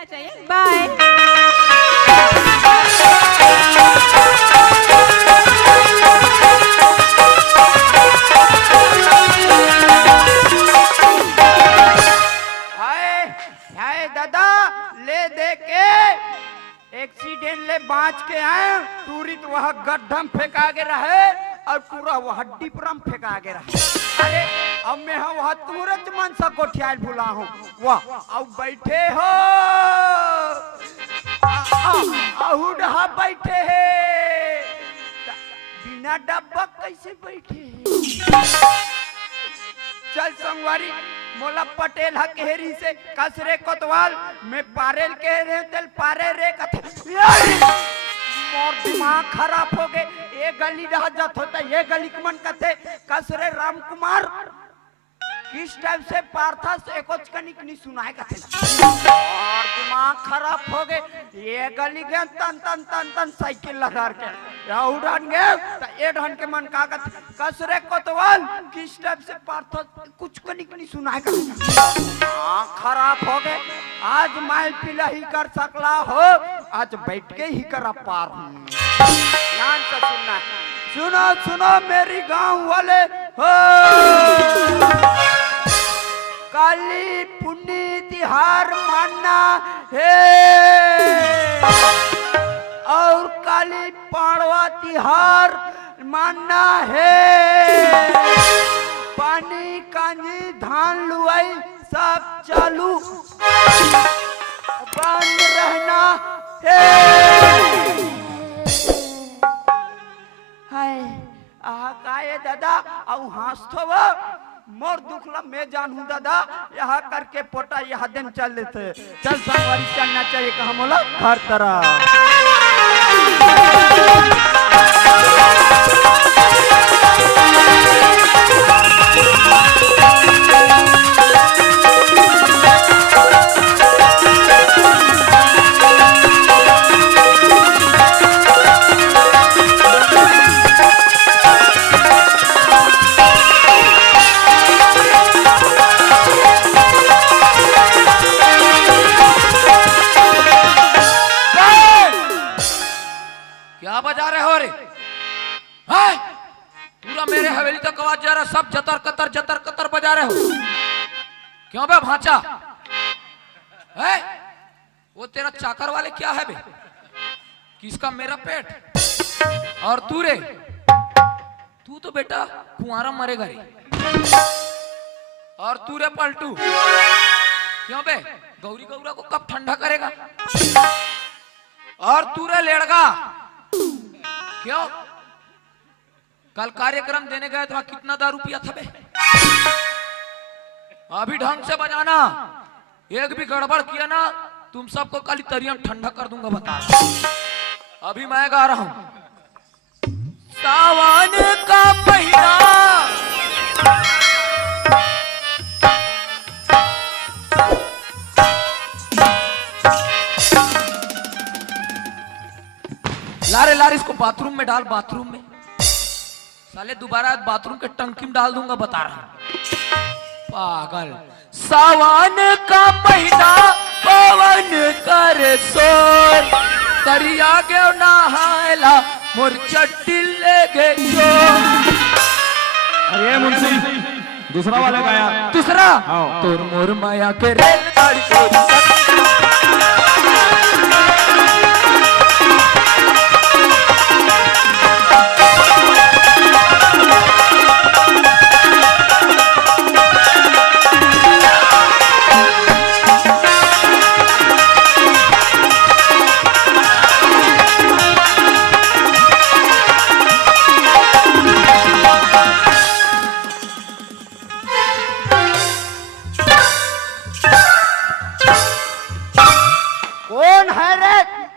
चलना चाहिए। बाय। हाय दादा ले दे के एक्सीडेंट ले बाँच के आए तुरंत वह गड्ढम फेंका के रहे और पूरा वह हड्डी परम फेंका के रहे। अरे अब मैं वह तुरंत मन सा गोठियाल भुला हूँ वाह अब बैठे हो अहुडहा बैठे है बिना डब्बा कैसे बैठे है। चल संगवारी मोला पटेल हकेरी से कसरे कोतवाल में पारेल के रे दिल पारे रे कथे मोर दिमाग खराब हो गए। ये गली रह जात होता ये गली के मन कथे कसरे राम कुमार किस टाइम से पार्था से एकोच कनिक नहीं सुनाए कथे और दिमाग खराब हो गए। ये गली गए तन तन तन तन साइकिल लगा के उड़ान गए तो ये ढन के मन का कसरे कोतवाल किस टाइम से पार्था कुछ कनिक नहीं सुनाए कथे खराब हो गए। आज माल पिला ही कर सकला हो आज बैठ के ही कर पार हूँ। ध्यान से सुनना सुनो सुनो मेरी गांव वाले हो काली पुण्य तिहार मानना है और काली पाड़वा तिहार मानना है। पानी कांजी धान लुआई सब चालू बंद रहना है। हाय आहा काये दादा औ हांसतो वो मोर दुखला मैं जानू दादा यहाँ करके पोटा यहाँ दिन चल लेते चल संगवारी चलना चाहिए कहा मोला हर तरह। सब जतर कतर बजा रहे हो क्यों बे भांचा है वो तेरा चाकर वाले क्या है बे किसका मेरा पेट और तू रे तू तो बेटा कुंवारा मरेगा रे और तू रे पलटू क्यों बे गौरी गौरा को कब ठंडा करेगा और तू रे लेड़गा क्यों कल कार्यक्रम देने गए तो कितना दारू पिया था बे अभी ढंग से बजाना एक भी गड़बड़ किया ना तुम सबको कल तरियम ठंडा कर दूंगा बता अभी मैं गा रहा हूं सावन का महीना लारे लारे इसको बाथरूम में डाल बाथरूम में साले दोबारा बाथरूम के टंकी में डाल दूंगा बता रहा पागल सावन का महीना पवन कर सोर करिया के नहायला मोर चट्टी ले गे अरे मुंशी दूसरा वाला गाया दूसरा तोर मोर माया के रेलगाड़ी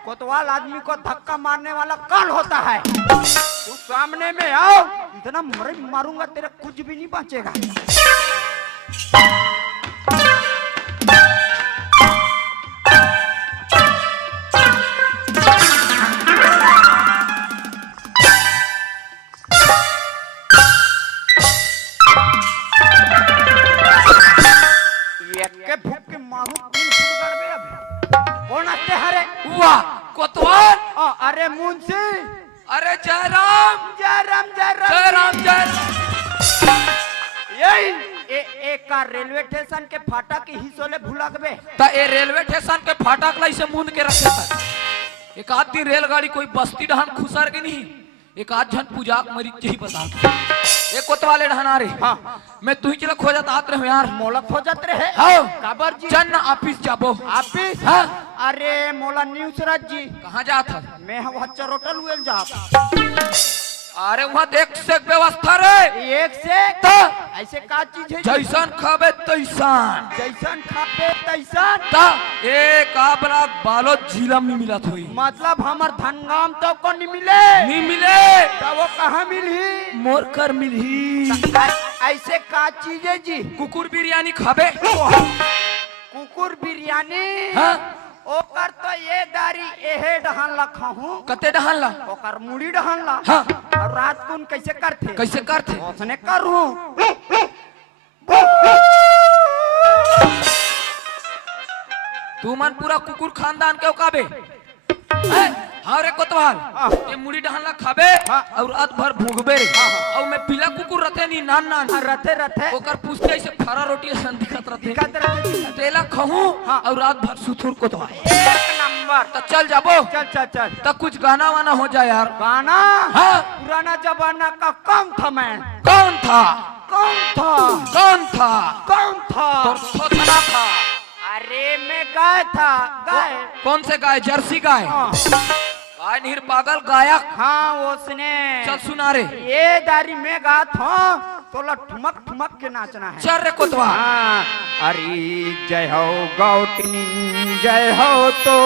कोतवाल आदमी को धक्का मारने वाला कौन होता है तू सामने में आओ इतना मारूंगा तेरा कुछ भी नहीं बचेगा। एक के भूख के मारू 3 फुट गड़ गया। कौन आते हरे? वाह कोतवाल, अरे मुंशी, अरे जयराम जयराम जयराम जयराम जयराम। यही एक का रेलवे स्टेशन के फाटक के हिस्सोले भूला गबे। ता ए रेलवे स्टेशन के फाटक लाई से मुंद के रखे था। एक आध दिन रेलगाड़ी कोई बस्ती डहान खुसर के नहीं, एक आध जन पूजाक मरी यही बता। एक कोतवाले डहाना रे। हाँ मैं तू ही चला खोजत आत रहे यार। मोला खोजत रहे। हाँ काबर जी? चन्न ऑफिस जाबो। ऑफिस? हाँ अरे मोला न्यूज़राज जी। कहाँ जात है? मैं वहाँ चरोटल हुएल जा। अरे वहाँ देख से व्यवस्था रे। एक से ता ऐसे का चीज है? जैसन खाबे तैसान। जैसन खाबे तैसन। ता एक आबरा बालो जिला में मिला थोई। मतलब हमार धनगाम तो को नहीं मिले। नहीं मिले। तो वो कहाँ मिली? मोर कर मिली। ऐसे का चीज है जी? कुकुर बिरयानी खाबे। कुकुर बिरयानी? हाँ ओकर तो ये दारी एहे डहान लखा हूँ। कते डहान ला? ओकर मुड़ी डहान ला। हाँ और रात को कैसे करते? कैसे करते? उसने करूँ। तू मन पूरा कुकुर खानदान के उकाबे। हाँ रे कोतवाल, ये मुड़ी डहान ला खाबे और रात भर भूखबे रे। और मैं पीला कुकुर रथे नहीं नान नान रथे रथे ओकर पूछते ऐसे फरा रोटी सन दिखत रथे। दिखत रहे। तेला खहूं और रात भर सुथुर कोतवाल। एक नंबर। तो चल जाबो। चल चल चल। तो कुछ गाना वाना हो जाए यार। गाना? हाँ पुराना जमाना का कौन था? मैं कौन था? कौन था? कौन था? कौन था? तो थोथना था। अरे मैं गाय था। गाय? कौन से गाय? जर्सी गाय? गाय नहीं पागल, गायक। हाँ उसने। चल सुना रे। ये दारी में गा था तो ठुमक ठुमक के नाचना है। चल रे कोतवा। हाँ। अरे जय हो गौतनी जय हो तो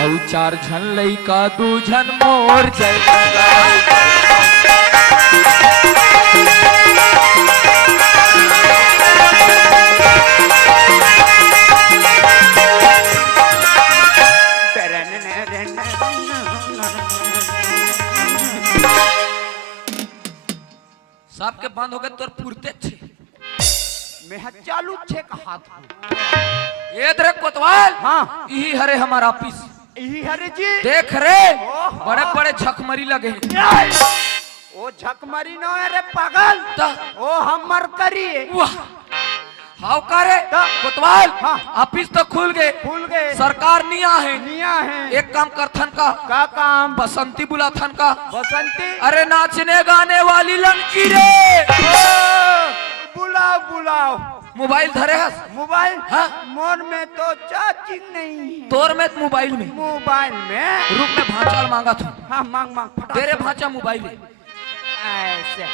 औ चार झन लइका दू झन मोर जय सबके बंद हो गए तोर पुरते छे। मैं चालू छे का हाथ हूँ। ये रे कोतवाल। हाँ यही हरे हमारा ऑफिस। यही हरे जी। देख रे बड़े बड़े झकमरी लगे। ओ झकमरी न है रे पागल। ओ हमर करी। वाह हाउ करे कोतवाल। हाँ ऑफिस तो खुल गए। खुल गए। सरकार नहीं है। निया है। एक काम करथन का काम? बसंती बुलाथन का। बसंती? अरे नाचने गाने वाली लड़की रे। बुलाओ बुलाओ। मोबाइल धरे हस? मोबाइल? हाँ मोर में तो चार्जिंग नहीं है। तोर में मोबाइल में? मोबाइल में। रूप में भांचा मांगा था। हाँ मांग मांग। तेरे भांचा मोबाइल है। ऐसे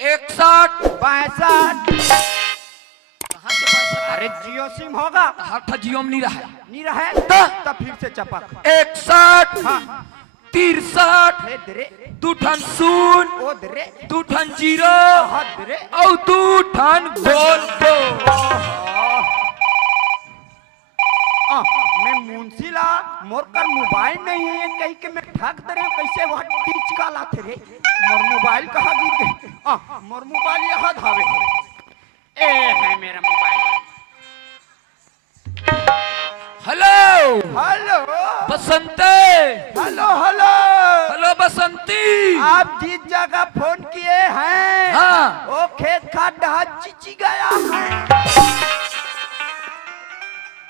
61 62। कहाँ से 62? अरे जियो सिम होगा। हर था जियो में नहीं रहा। नहीं रहे तब फिर से चपक। 61 हाँ 63 दरे। 2 ठन सून ओ दरे। 2 ठन जीरो दरे। और 2 ठन गोल गो। मैं मुंशी ला मोर कर मोबाइल नहीं है कहीं के मैं ठग दरे कैसे वह टीच का लाते रे। मोर मोबाइल कहाँ गिर गए? मोर मोबाइल यहाँ धावे। ए है मेरा मोबाइल। हेलो हेलो बसंते। Hello hello hello Basanti. आप जिस जगह फोन किए हैं हाँ वो खेत खाद डहा चिची गया है।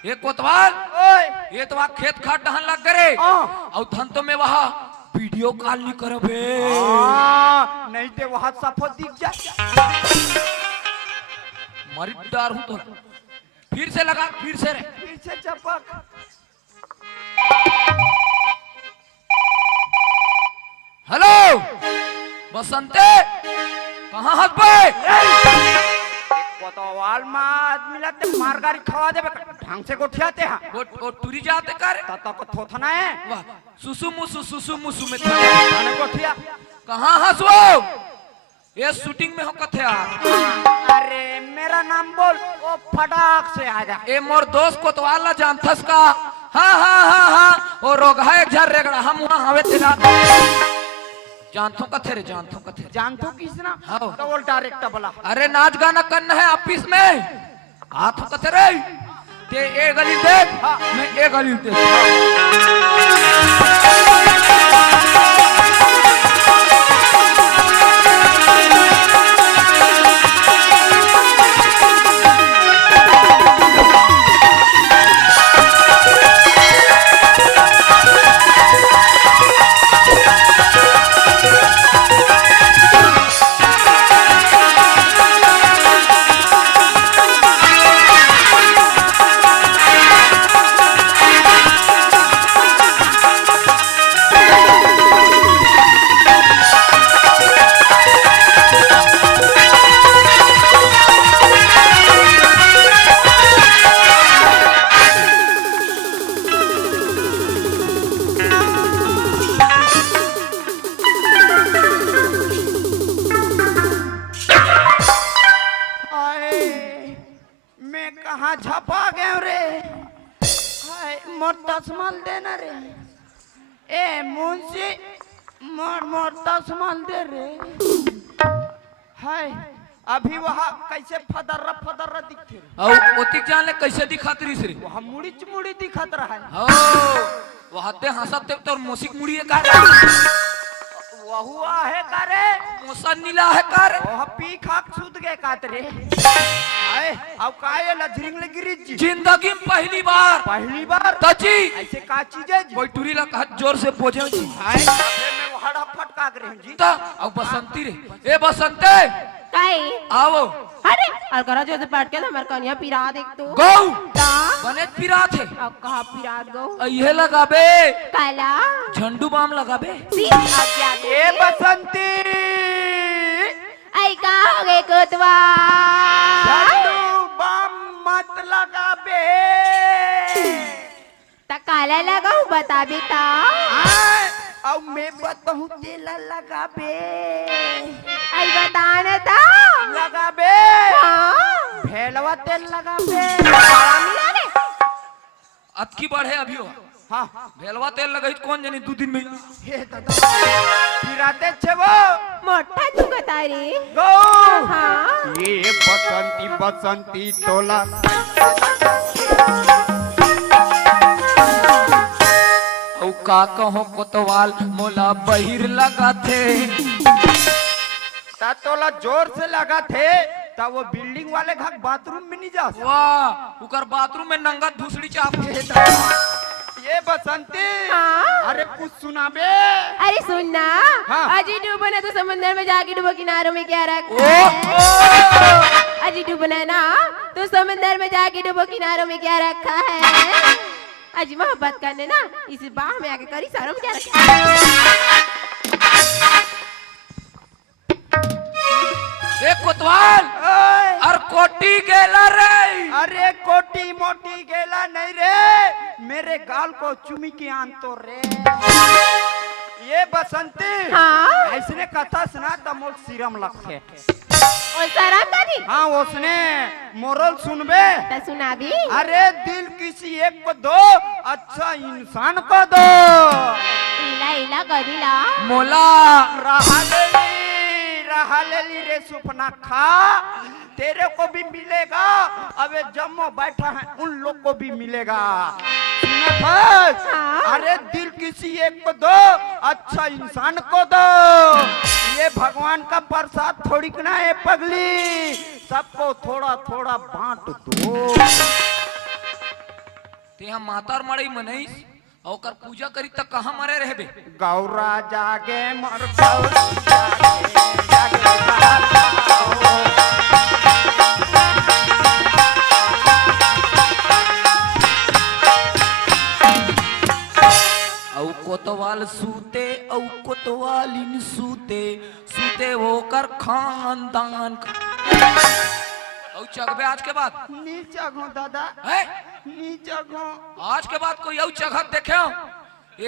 ये कोतवाल ओए ये तो वहाँ खेत खाद डहन लग गए। और धन तो में वहाँ वीडियो कॉल नहीं करबे। नहीं तो वहाँ सफो दिख जाए। मरी डर हूँ तो फिर से लगा फिर से रे। फिर से चपक। हेलो बसंते कहाँ हंस पे? कोतवाल में आदमी लगते मार गाड़ी खवा देवे ढंग से गोठियाते हैं। वो टूरी जाते कर तब को थोथना है। वाह सुसु मुसु में थाने गोठिया। कहाँ हंसो? ये शूटिंग में हो कथे यार। अरे मेरा नाम बोल वो फटाक से आ जा। ए मोर दोस्त कोतवाल ला जानथस का? हाँ हाँ हाँ हाँ वो रोग है एक झर रेगड़ा हम वहाँ हवे तेरा। जानथो कथे रे जानथो कथे जानतो किसना हाँ। तो वो डायरेक्ट बोला अरे नाच गाना करना है ऑफिस में हाथ कथे रे ते ए गली देख मैं ए गली देख हाय मैं कहाँ झपा गया रे हाय मोर तस्माल देना रे ए मुंशी मोर मोर तस्माल दे रे हाय अभी वहाँ कैसे फदर दिखते रे और ओतिक जान ले कैसे दिखात रही रे वहाँ मुड़ी दिखत रहा है हो वहाते हंसते तो मोसिक मुड़ी है का वहुआ है का रे मोसा नीला है का रे वह पी खाक सूद गए कात रे हाय अब काहे लजरिंग ले गिरी जी जिंदगी में पहली बार तजी ऐसे का चीज है जी कोई टूरी ला कहा जोर से बोझे जी हाय मैं वहड़ा फटका कर रही हूं जी ता अब बसंती रे ए बसंते काई आओ अरे और करा जो पाट के हमर कन्या पिरा देख तो गौ ता बने पिरा थे अब कहा पिरा गो ये लगाबे काला झंडू बाम लगाबे सी अब जा ए बसंती आई का हो गए कोतवा झंडू बम मत लगा बे ता काला लगाऊं बता बेटा अब मैं बताऊं तेला लगा बे आई बताना था लगा बे हाँ भेलवा तेल लगा बे बड़ा मिला ने अतकी बढ़े अभी हो हाँ भेलवा तेल लगाई कौन जानी 2 दिन में हे दादा फिराते छे वो मोटा तू बता रे गो हाँ ये बसंती तोला औ का कहो कोतवाल मोला बहिर लगा थे ता तोला जोर से लगा थे ता वो बिल्डिंग वाले घर बाथरूम में नहीं जा सकते वाह उकर बाथरूम में नंगा धूसड़ी चाप ये बसंती हाँ? अरे कुछ सुना बे अरे सुन ना हाँ। अजी डूबना तो समंदर में जाके डूबो किनारों में क्या रखा ओ है अजी डूबना है ना तो समंदर में जाके डूबो किनारों में क्या रखा है अजी मोहब्बत करने ना इस बाह में आके करी सारों में क्या रखा है ए कोतवाल ओए, और कोटी गेला रे अरे कोटी मोटी गेला नहीं रे मेरे गाल को चुमी की आन तो रे ये बसंती हाँ ऐसने कथा सुना तो मोर सिरम लखे और सारा करी हाँ उसने मोरल सुनबे तो सुना भी अरे दिल किसी एक को दो अच्छा इंसान को दो इला इला करी ला मोला रहा ले ली रे सुपना खा तेरे को भी मिलेगा अबे जम्मो बैठा है उन लोग को भी मिलेगा हाँ। अरे दिल किसी एक को दो अच्छा इंसान को दो ये भगवान का प्रसाद थोड़ी ना है पगली सबको थोड़ा थोड़ा बांट दो ते हम मातार मड़ई मनई औकर पूजा करी त कहां मरे रहबे गौरा जागे मर गौरा जागे जागे बहलाओ। औ कोतवाल सूते औ कोतवालिन सूते सूते होकर खानदान औ चगबे आज के बाद नीचा घो दादा है नीचा घो आज के बाद कोई औ जगह देखे हो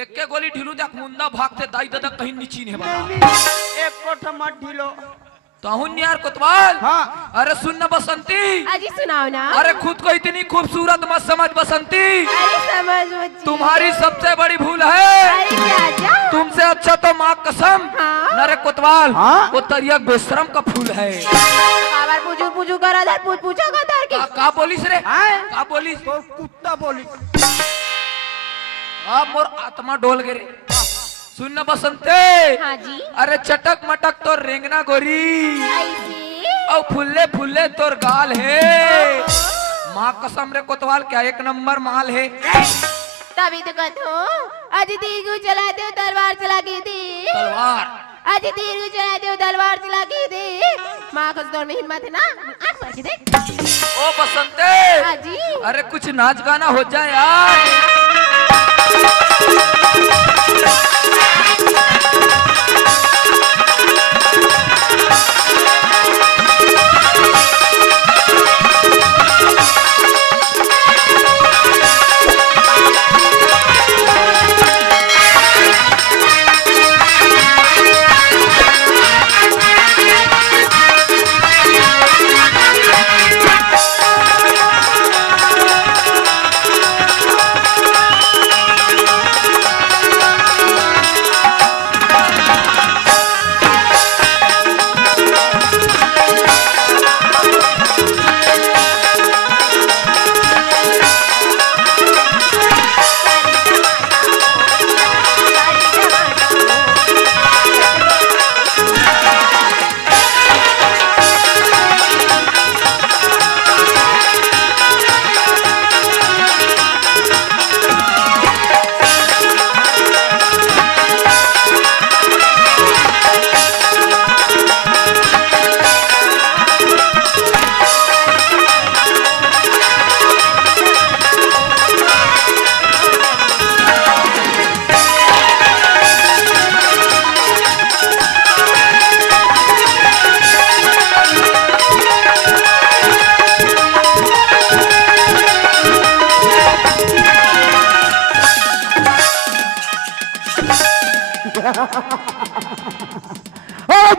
एक के गोली ढीलू देख मुंडा भागते दाई दादा कहीं नीची नहीं बता नहीं, एक कोठ मत ढीलो तो यार कोतवाल। हाँ। अरे सुन न बसंती। अजी सुनाओ ना। अरे खुद को इतनी खूबसूरत मत समझ बसंती। अरे समझ बच्ची। तुम्हारी सबसे बड़ी भूल है। अरे क्या तुमसे अच्छा तो माँ कसम। हाँ? नरे कोतवाल। हाँ? वो तरिया बेशरम का फूल है। बाबर पूछू पूछू करा दर पूछो का दर की। का बोलिस रे? हैं? का बोलिस? तो कुत्ता बोली। अब मोर आत्मा डोल गे। सुन न बसंते। हाँ जी। अरे चटक मटक तो रेंगना गोरी ऐसी। और फुल्ले फुल्ले तोर गाल है। माँ कसम रे कोतवाल क्या एक नंबर माल है। तभी तो कहता हूँ अजी तीर को चलाते हो तलवार चला के दे। तलवार। अजी तीर को चलाते हो तलवार चला के दे। माँ का दौड़ में हिम्मत है ना आँख मार के देख। ओ बसंते। हाँ जी। अरे कुछ नाच गाना हो जाए यार।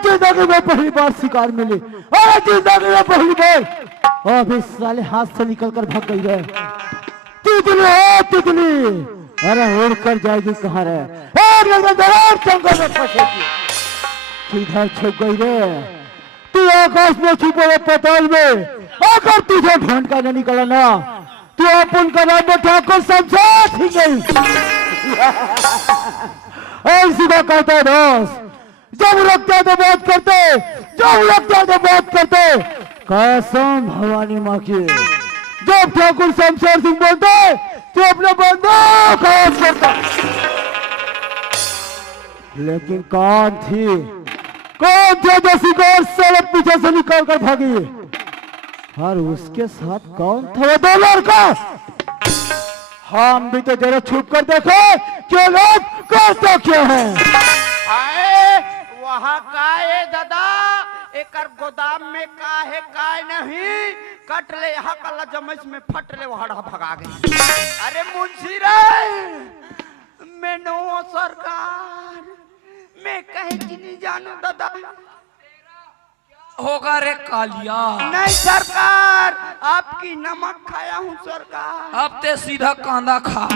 जिंदगी में पहली बार शिकार मिली। जिंदगी में पहली बार। अभी साले हाथ से निकल कर भाग गई है। तितली है तितली। अरे उड़ कर जाएगी कहाँ रे? जंगल में फंसेगी। किधर छुप गई रे? तू आकाश में छुपे पताल में। अगर तुझे ढूंढ कर नहीं निकला ना तू अपन का नाम ठाकुर समझा ही गई। सीधा कहता है दोस्त जब लगता तो बात करते जब लगता तो बात करते। कसम भवानी माँ की जब ठाकुर शमशेर सिंह बोलते तो अपने बंदूक आवाज करता। लेकिन कौन थी जो शिकार साले पीछे से निकाल कर भागी और उसके साथ कौन था वो दो लड़का? हम भी तो जरा छुप कर देखो क्या लोग करते क्या है। वहाँ काहे दादा एकर गोदाम में काहे काय नहीं कट ले यहाँ कल जमस में फट ले वहां भगा गई। अरे मुंशी रे मैं नो सरकार मैं कहे कि नहीं जानू दादा। होगा रे कालिया। नहीं सरकार आपकी नमक खाया हूँ सरकार। अब ते सीधा कांदा खा।